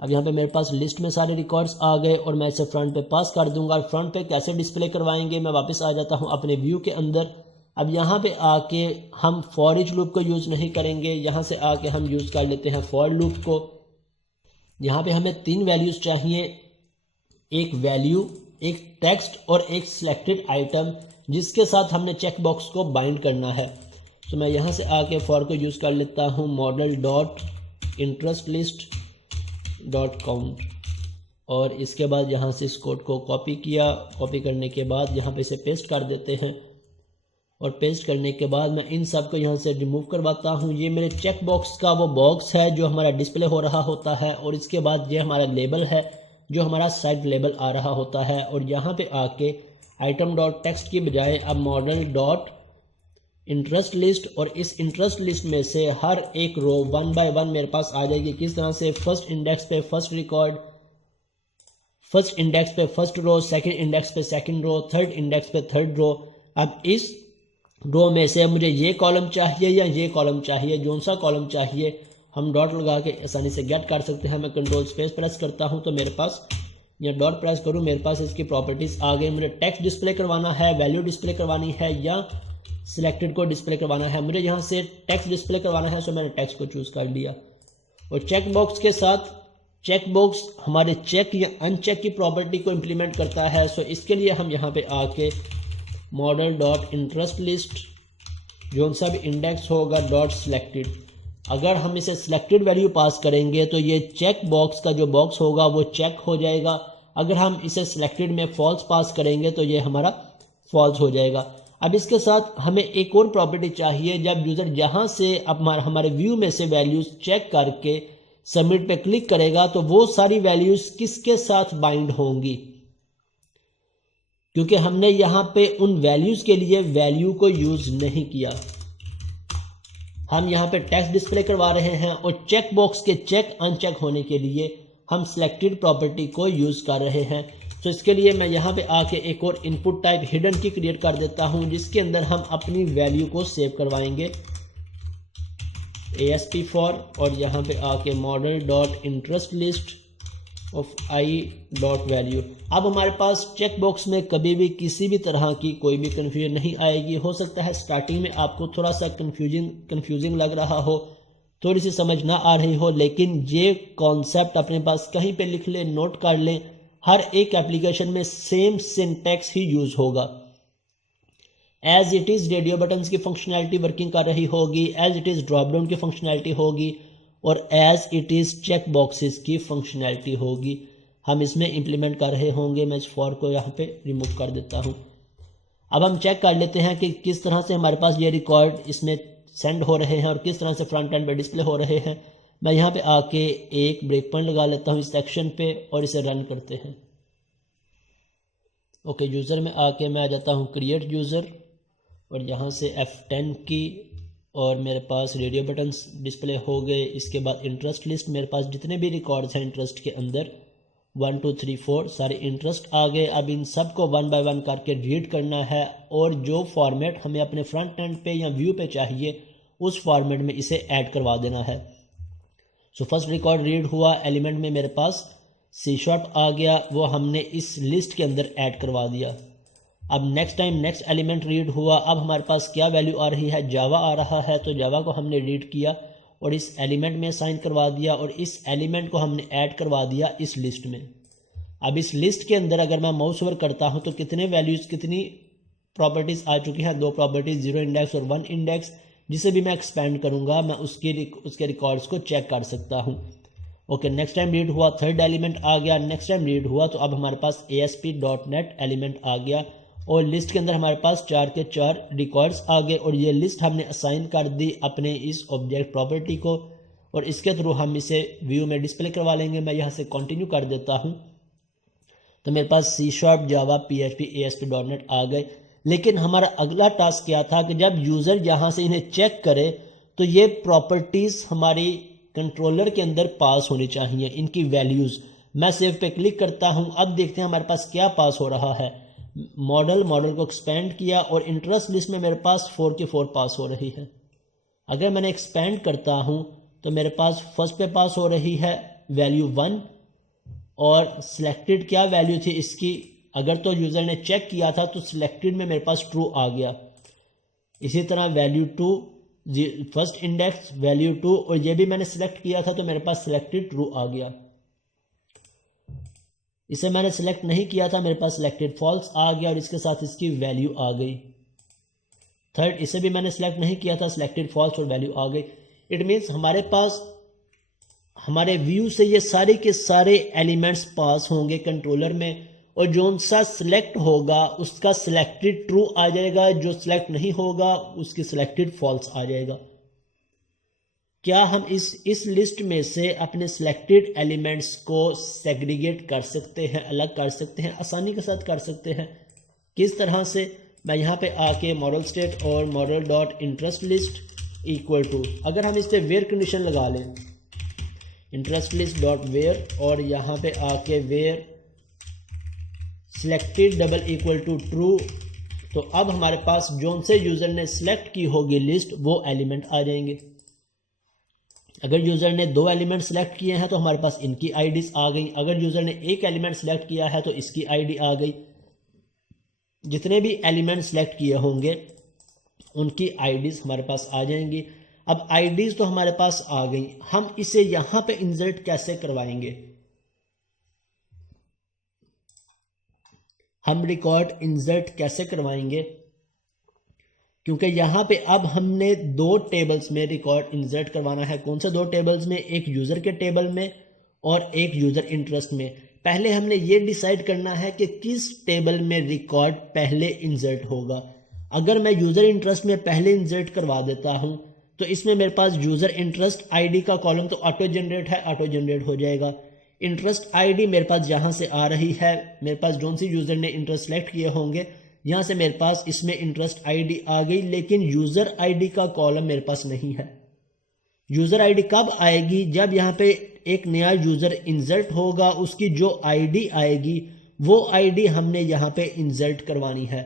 अब यहाँ पे मेरे पास लिस्ट में सारे रिकॉर्ड्स आ गए और मैं इसे फ्रंट पे पास कर दूंगा। फ्रंट पे कैसे डिस्प्ले करवाएंगे, मैं वापस आ जाता हूँ अपने व्यू के अंदर। अब यहाँ पे आके हम फॉर ईच लूप को यूज़ नहीं करेंगे, यहाँ से आके हम यूज़ कर लेते हैं फॉर लूप को। यहाँ पे हमें 3 वैल्यूज़ चाहिए, एक वैल्यू, एक टेक्स्ट और एक सिलेक्टेड आइटम, जिसके साथ हमने चेक बॉक्स को बाइंड करना है। तो मैं यहाँ से आके फॉर को यूज़ कर लेता हूँ model dot interest list dot count, और इसके बाद यहाँ से इस कोड को कॉपी किया। कॉपी करने के बाद यहाँ पे इसे पेस्ट कर देते हैं, और पेस्ट करने के बाद मैं इन सब को यहाँ से रिमूव करवाता हूँ। ये मेरे चेक बॉक्स का वो बॉक्स है जो हमारा डिस्प्ले हो रहा होता है, और इसके बाद ये हमारा लेबल है जो हमारा साइड लेबल आ रहा होता है। और यहाँ पे आके आइटम डॉट टेक्स्ट की बजाय अब मॉडल डॉट इंटरेस्ट लिस्ट, और इस इंटरेस्ट लिस्ट में से हर एक रो 1 बाय 1 मेरे पास आ जाएगी। किस तरह से, फर्स्ट इंडेक्स पे फर्स्ट रिकॉर्ड, फर्स्ट इंडेक्स पे फर्स्ट रो, सेकंड इंडेक्स पे सेकंड रो, थर्ड इंडेक्स पे थर्ड रो। अब इस रो में से मुझे ये कॉलम चाहिए या ये कॉलम चाहिए, जो सा कॉलम चाहिए हम डॉट लगा के आसानी से गेट कर सकते हैं। मैं कंट्रोल स्पेस प्रेस करता हूँ तो मेरे पास, या डॉट प्रेस करूँ, मेरे पास इसकी प्रॉपर्टीज़ आ गई। मुझे टेक्स्ट डिस्प्ले करवाना है, वैल्यू डिस्प्ले करवानी है, या सिलेक्टेड को डिस्प्ले करवाना है। मुझे यहाँ से टेक्स्ट डिस्प्ले करवाना है, सो मैंने टेक्स्ट को चूज़ कर लिया। और चेक बॉक्स के साथ, चेक बॉक्स हमारे चेक या अनचेक की प्रॉपर्टी को इम्प्लीमेंट करता है। सो इसके लिए हम यहाँ पे आके मॉडल डॉट इंटरेस्ट लिस्ट, जो सा भी इंडेक्स होगा, डॉट सिलेक्टेड, अगर हम इसे सिलेक्टेड वैल्यू पास करेंगे तो ये चेक बॉक्स का जो बॉक्स होगा वो चेक हो जाएगा। अगर हम इसे सिलेक्टेड में फॉल्स पास करेंगे तो ये हमारा फॉल्स हो जाएगा। अब इसके साथ हमें एक और प्रॉपर्टी चाहिए, जब यूज़र जहाँ से अब हमारे व्यू में से वैल्यूज़ चेक करके सबमिट पे क्लिक करेगा तो वो सारी वैल्यूज़ किसके साथ बाइंड होंगी, क्योंकि हमने यहाँ पे उन वैल्यूज़ के लिए वैल्यू को यूज़ नहीं किया। हम यहाँ पे टेक्स्ट डिस्प्ले करवा रहे हैं, और चेक बॉक्स के चेक अनचेक होने के लिए हम सिलेक्टेड प्रॉपर्टी को यूज़ कर रहे हैं। तो इसके लिए मैं यहाँ पे आके एक और इनपुट टाइप हिडन की क्रिएट कर देता हूँ, जिसके अंदर हम अपनी वैल्यू को सेव करवाएंगे, ASP फॉर, और यहाँ पे आके model dot interest list of I dot value. अब हमारे पास चेक बॉक्स में कभी भी किसी भी तरह की कोई भी कन्फ्यूजन नहीं आएगी। हो सकता है स्टार्टिंग में आपको थोड़ा सा कन्फ्यूजिंग लग रहा हो, थोड़ी सी समझ ना आ रही हो, लेकिन ये कॉन्सेप्ट अपने पास कहीं पे लिख लें, नोट कर लें। हर एक एप्लीकेशन में सेम सिंटैक्स ही यूज़ होगा। As it is radio buttons की फंक्शनैलिटी वर्किंग कर रही होगी, as it is drop down की फंक्शनैलिटी होगी, और as it is check boxes की फंक्शनैलिटी होगी। हम इसमें इम्प्लीमेंट कर रहे होंगे। मैं इस फॉर को यहाँ पे रिमूव कर देता हूँ। अब हम चेक कर लेते हैं कि किस तरह से हमारे पास ये रिकॉर्ड इसमें सेंड हो रहे हैं और किस तरह से फ्रंट एंड पे डिस्प्ले हो रहे हैं। मैं यहाँ पे आके एक ब्रेक पॉइंट लगा लेता हूँ इस सेक्शन पे, और इसे रन करते हैं। ओके, यूज़र में आके मैं आ जाता हूँ क्रिएट यूज़र, और यहाँ से F10 की, और मेरे पास रेडियो बटन्स डिस्प्ले हो गए। इसके बाद इंटरेस्ट लिस्ट, मेरे पास जितने भी रिकॉर्ड्स हैं इंटरेस्ट के अंदर 1 2 3 4 सारे इंटरेस्ट आ गए। अब इन सब को 1 बाय 1 करके रीड करना है, और जो फॉर्मेट हमें अपने फ्रंट एंड पे या व्यू पे चाहिए उस फॉर्मेट में इसे ऐड करवा देना है। सो फर्स्ट रिकॉर्ड रीड हुआ, एलिमेंट में मेरे पास C# आ गया, वो हमने इस लिस्ट के अंदर ऐड करवा दिया। अब next time next element read हुआ, अब हमारे पास क्या वैल्यू आ रही है, जावा आ रहा है, तो जावा को हमने रीड किया और इस एलिमेंट में असाइन करवा दिया, और इस एलिमेंट को हमने ऐड करवा दिया इस लिस्ट में। अब इस लिस्ट के अंदर अगर मैं माउस ओवर करता हूं तो कितने वैल्यूज़, कितनी प्रॉपर्टीज़ आ चुकी हैं, 2 प्रॉपर्टीज़, 0 इंडेक्स और 1 इंडेक्स। जिसे भी मैं एक्सपेंड करूँगा मैं उसके रिकॉर्ड्स को चेक कर सकता हूँ। ओके, नेक्स्ट टाइम रीड हुआ, थर्ड एलिमेंट आ गया, नेक्स्ट टाइम रीड हुआ तो अब हमारे पास ASP.NET एलिमेंट आ गया, और लिस्ट के अंदर हमारे पास 4 के 4 रिकॉर्ड्स आ गए, और ये लिस्ट हमने असाइन कर दी अपने इस ऑब्जेक्ट प्रॉपर्टी को, और इसके थ्रू हम इसे व्यू में डिस्प्ले करवा लेंगे। मैं यहाँ से कंटिन्यू कर देता हूँ, तो मेरे पास C#, जावा, PHP, ASP.NET आ गए। लेकिन हमारा अगला टास्क क्या था कि जब यूज़र यहाँ से इन्हें चेक करे तो ये प्रॉपर्टीज़ हमारी कंट्रोलर के अंदर पास होनी चाहिए, इनकी वैल्यूज़। मैं सेव पे क्लिक करता हूँ, अब देखते हैं हमारे पास क्या पास हो रहा है। मॉडल को एक्सपेंड किया, और इंटरेस्ट लिस्ट में मेरे पास 4 की 4 पास हो रही है। अगर मैंने एक्सपेंड करता हूँ तो मेरे पास फर्स्ट पे पास हो रही है, वैल्यू 1 और सिलेक्टेड क्या वैल्यू थी इसकी, अगर तो यूज़र ने चेक किया था तो सिलेक्टेड में मेरे पास ट्रू आ गया। इसी तरह वैल्यू 2 फर्स्ट इंडेक्स वैल्यू 2 और ये भी मैंने सिलेक्ट किया था तो मेरे पास सिलेक्टेड ट्रू आ गया। इसे मैंने सिलेक्ट नहीं किया था, मेरे पास सिलेक्टेड फॉल्स आ गया और इसके साथ इसकी वैल्यू आ गई। थर्ड, इसे भी मैंने सिलेक्ट नहीं किया था, सिलेक्टेड फॉल्स और वैल्यू आ गई। इट मीन्स हमारे पास हमारे व्यू से ये सारे के सारे एलिमेंट्स पास होंगे कंट्रोलर में और जो सा सिलेक्ट होगा उसका सिलेक्टेड ट्रू आ जाएगा, जो सिलेक्ट नहीं होगा उसकी सिलेक्टेड फॉल्स आ जाएगा। क्या हम इस लिस्ट में से अपने सिलेक्टेड एलिमेंट्स को सेग्रीगेट कर सकते हैं, अलग कर सकते हैं, आसानी के साथ कर सकते हैं। किस तरह से, मैं यहाँ पे आके मॉडल स्टेट और model dot interest list equal to, अगर हम इस पर वेयर कंडीशन लगा लें इंटरेस्ट लिस्ट डॉट वेयर और यहाँ पे आके where selected double equal to true, तो अब हमारे पास जोन से यूज़र ने सिलेक्ट की होगी लिस्ट वो एलिमेंट आ जाएंगे। अगर यूज़र ने 2 एलिमेंट सेलेक्ट किए हैं तो हमारे पास इनकी आईडीज आ गई, अगर यूज़र ने 1 एलिमेंट सेलेक्ट किया है तो इसकी आईडी आ गई। जितने भी एलिमेंट सेलेक्ट किए होंगे उनकी आईडीज हमारे पास आ जाएंगी। अब आईडीज तो हमारे पास आ गई, हम इसे यहाँ पे इंसर्ट कैसे करवाएंगे, हम रिकॉर्ड इंसर्ट कैसे करवाएंगे, क्योंकि यहाँ पे अब हमने 2 टेबल्स में रिकॉर्ड इंसर्ट करवाना है। कौन से 2 टेबल्स में, एक यूज़र के टेबल में और एक यूज़र इंटरेस्ट में। पहले हमने ये डिसाइड करना है कि किस टेबल में रिकॉर्ड पहले इंसर्ट होगा। अगर मैं यूज़र इंटरेस्ट में पहले इंसर्ट करवा देता हूँ तो इसमें मेरे पास यूज़र इंटरेस्ट आईडी का कॉलम तो ऑटो जनरेट है, ऑटो जनरेट हो जाएगा। इंटरेस्ट आईडी मेरे पास यहाँ से आ रही है, मेरे पास जोन सी यूज़र ने इंटरेस्ट सेलेक्ट किए होंगे यहाँ से मेरे पास इसमें इंटरेस्ट आईडी आ गई, लेकिन यूज़र आईडी का कॉलम मेरे पास नहीं है। यूज़र आईडी कब आएगी, जब यहाँ पे एक नया यूज़र इंसर्ट होगा, उसकी जो आईडी आएगी वो आईडी हमने यहाँ पे इंसर्ट करवानी है।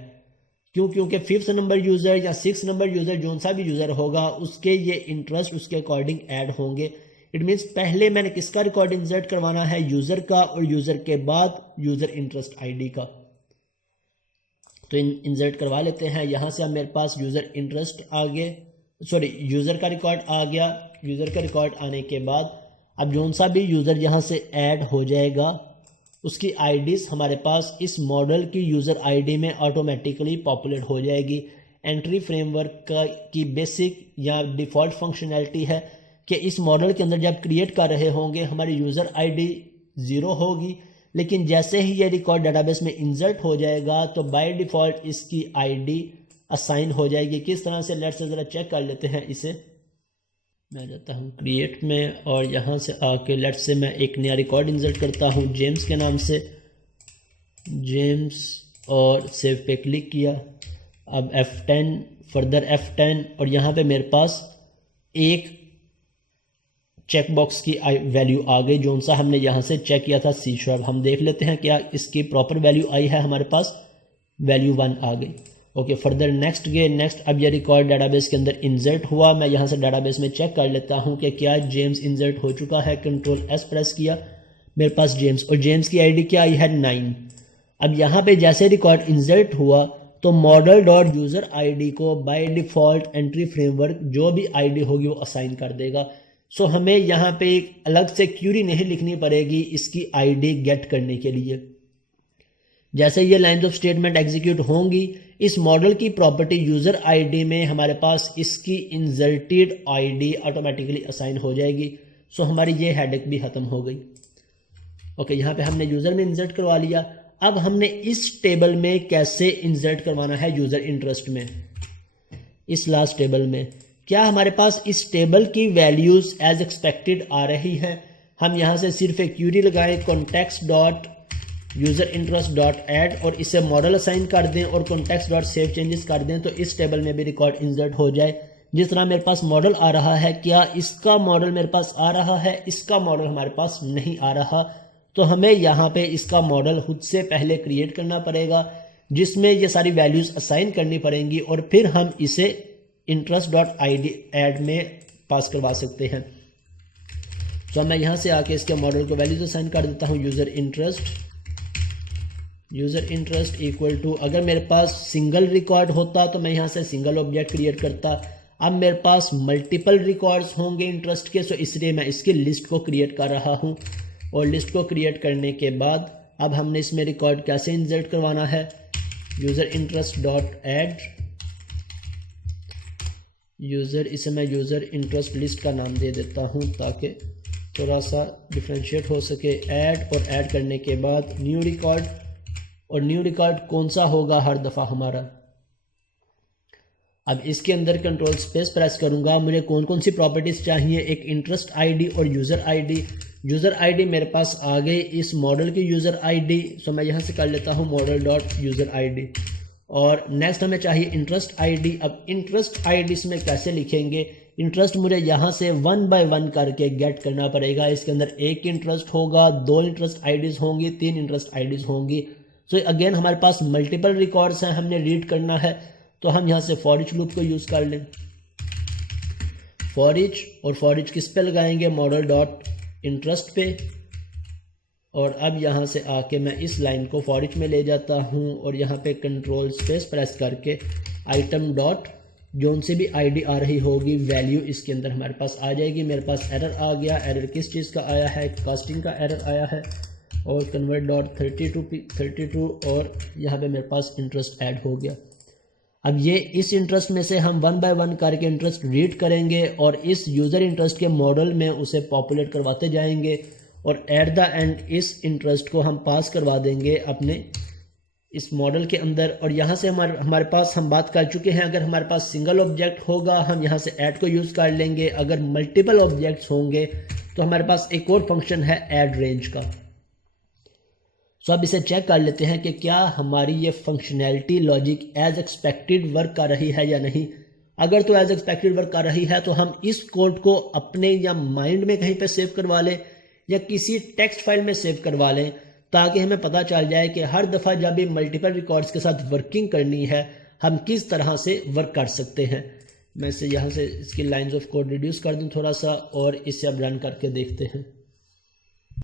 क्यों, क्योंकि 5th नंबर यूज़र या 6th नंबर यूज़र जो सा भी यूज़र होगा उसके ये इंटरेस्ट उसके अकॉर्डिंग ऐड होंगे। इट मीन्स पहले मैंने किसका रिकॉर्ड इंसर्ट करवाना है, यूज़र का, और यूज़र के बाद यूज़र इंटरेस्ट आईडी का। तो इंसर्ट करवा लेते हैं। यहाँ से अब मेरे पास यूज़र इंटरेस्ट आ गए, सॉरी यूज़र का रिकॉर्ड आ गया। यूज़र का रिकॉर्ड आने के बाद अब जोन सा भी यूज़र यहाँ से ऐड हो जाएगा उसकी आईडीज़ हमारे पास इस मॉडल की यूज़र आईडी में ऑटोमेटिकली पॉपुलेट हो जाएगी। एंट्री फ्रेमवर्क की बेसिक या डिफ़ॉल्ट फंक्शनैलिटी है कि इस मॉडल के अंदर जब क्रिएट कर रहे होंगे हमारी यूज़र आईडी 0 होगी, लेकिन जैसे ही ये रिकॉर्ड डाटाबेस में इंसर्ट हो जाएगा तो बाय डिफ़ॉल्ट इसकी आईडी असाइन हो जाएगी। किस तरह से, लेट्स से ज़रा चेक कर लेते हैं इसे। मैं जाता हूँ क्रिएट में और यहाँ से आके लेट्स से मैं एक नया रिकॉर्ड इंसर्ट करता हूँ जेम्स के नाम से, जेम्स, और सेव पे क्लिक किया। अब F10 फर्दर F10 और यहाँ पे मेरे पास एक चेकबॉक्स की वैल्यू आ गई, जो सा हमने यहाँ से चेक किया था C#। हम देख लेते हैं क्या इसकी प्रॉपर वैल्यू आई है, हमारे पास वैल्यू 1 आ गई। ओके, फर्दर नेक्स्ट गए, नेक्स्ट। अब ये रिकॉर्ड डाटाबेस के अंदर इंसर्ट हुआ। मैं यहाँ से डाटाबेस में चेक कर लेता हूँ कि क्या जेम्स इंसर्ट हो चुका है। कंट्रोल S प्रेस किया, मेरे पास जेम्स, और जेम्स की आईडी क्या आई है 9। अब यहाँ पे जैसे रिकॉर्ड इंसर्ट हुआ तो मॉडल डॉट यूज़र आईडी को बाय डिफ़ॉल्ट एंट्री फ्रेमवर्क जो भी आईडी होगी वो असाइन कर देगा। सो हमें यहाँ पे एक अलग से क्यूरी नहीं लिखनी पड़ेगी इसकी आईडी गेट करने के लिए। जैसे ये लाइन्स ऑफ स्टेटमेंट एग्जीक्यूट होंगी, इस मॉडल की प्रॉपर्टी यूज़र आईडी में हमारे पास इसकी इंसर्टेड आईडी ऑटोमेटिकली असाइन हो जाएगी। सो हमारी ये हेडेक भी ख़त्म हो गई। ओके, यहाँ पे हमने यूज़र में इंसर्ट करवा लिया। अब हमने इस टेबल में कैसे इंसर्ट करवाना है यूज़र इंटरेस्ट में, इस लास्ट टेबल में। क्या हमारे पास इस टेबल की वैल्यूज़ एज एक्सपेक्टेड आ रही है? हम यहाँ से सिर्फ एक क्यूरी लगाएं context dot user interest dot add और इसे मॉडल असाइन कर दें और कॉन्टेक्स्ट डॉट सेव चेंजेस कर दें तो इस टेबल में भी रिकॉर्ड इंसर्ट हो जाए। जिस तरह मेरे पास मॉडल आ रहा है, क्या इसका मॉडल मेरे पास आ रहा है? इसका मॉडल हमारे पास नहीं आ रहा, तो हमें यहाँ पे इसका मॉडल खुद से पहले क्रिएट करना पड़ेगा जिसमें ये सारी वैल्यूज़ असाइन करनी पड़ेंगी और फिर हम इसे इंटरेस्ट डॉट आईडी ऐड में पास करवा सकते हैं। तो मैं यहाँ से आके इसके मॉडल को वैल्यूज असाइन कर देता हूँ यूज़र इंटरेस्ट इक्वल टू, अगर मेरे पास सिंगल रिकॉर्ड होता तो मैं यहाँ से सिंगल ऑब्जेक्ट क्रिएट करता। अब मेरे पास मल्टीपल रिकॉर्ड्स होंगे इंटरेस्ट के, सो इसलिए मैं इसकी लिस्ट को क्रिएट कर रहा हूँ। और लिस्ट को क्रिएट करने के बाद अब हमने इसमें रिकॉर्ड कैसे इंसर्ट करवाना है, user interest dot add user, इसे मैं यूज़र इंटरेस्ट लिस्ट का नाम दे देता हूँ ताकि थोड़ा सा डिफ्रेंशिएट हो सके। ऐड, और ऐड करने के बाद न्यू रिकॉर्ड, और न्यू रिकॉर्ड कौन सा होगा हर दफ़ा हमारा। अब इसके अंदर कंट्रोल स्पेस प्रेस करूँगा, मुझे कौन कौन सी प्रॉपर्टीज़ चाहिए, एक इंटरेस्ट आईडी और यूज़र आईडी। यूज़र आईडी मेरे पास आ गई इस मॉडल की यूज़र आईडी, सो मैं यहाँ से कर लेता हूँ मॉडल डॉट यूज़र आईडी। और नेक्स्ट हमें चाहिए इंटरेस्ट आईडी। अब इंटरेस्ट आईडी इसमें कैसे लिखेंगे, इंटरेस्ट मुझे यहाँ से 1 बाय 1 करके गेट करना पड़ेगा। इसके अंदर एक इंटरेस्ट होगा, 2 इंटरेस्ट आईडीज़ होंगी, 3 इंटरेस्ट आईडीज़ होंगी। सो अगेन हमारे पास मल्टीपल रिकॉर्ड्स हैं, हमने रीड करना है, तो हम यहाँ से फॉर ईच लूप को यूज़ कर लें। फॉर ईच, और फॉर ईच किस पे लगाएंगे, मॉडल डॉट इंटरेस्ट पे। और अब यहाँ से आके मैं इस लाइन को फॉर ईच में ले जाता हूँ और यहाँ पे कंट्रोल स्पेस प्रेस करके आइटम डॉट जोन से भी आईडी आ रही होगी वैल्यू इसके अंदर हमारे पास आ जाएगी। मेरे पास एरर आ गया, एरर किस चीज़ का आया है, कास्टिंग का एरर आया है। और कन्वर्ट डॉट 32 और यहाँ पे मेरे पास इंटरेस्ट ऐड हो गया। अब ये इस इंटरेस्ट में से हम 1 बाय 1 करके इंटरेस्ट रीड करेंगे और इस यूज़र इंटरेस्ट के मॉडल में उसे पॉपुलेट करवाते जाएंगे। और एट द एंड इस इंटरेस्ट को हम पास करवा देंगे अपने इस मॉडल के अंदर। और यहाँ से हमारे पास हम बात कर चुके हैं, अगर हमारे पास सिंगल ऑब्जेक्ट होगा हम यहाँ से ऐड को यूज़ कर लेंगे, अगर मल्टीपल ऑब्जेक्ट्स होंगे तो हमारे पास एक और फंक्शन है ऐड रेंज का। सो अब इसे चेक कर लेते हैं कि क्या हमारी ये functionality logic as expected work कर रही है या नहीं। अगर तो एज एक्सपेक्टेड वर्क कर रही है तो हम इस कोड को अपने या माइंड में कहीं पे सेव करवा लें या किसी टेक्स्ट फाइल में सेव करवा लें, ताकि हमें पता चल जाए कि हर दफ़ा जब भी मल्टीपल रिकॉर्ड्स के साथ वर्किंग करनी है हम किस तरह से वर्क कर सकते हैं। मैं इसे यहाँ से इसकी लाइंस ऑफ कोड रिड्यूस कर दूँ थोड़ा सा और इसे अब रन करके देखते हैं।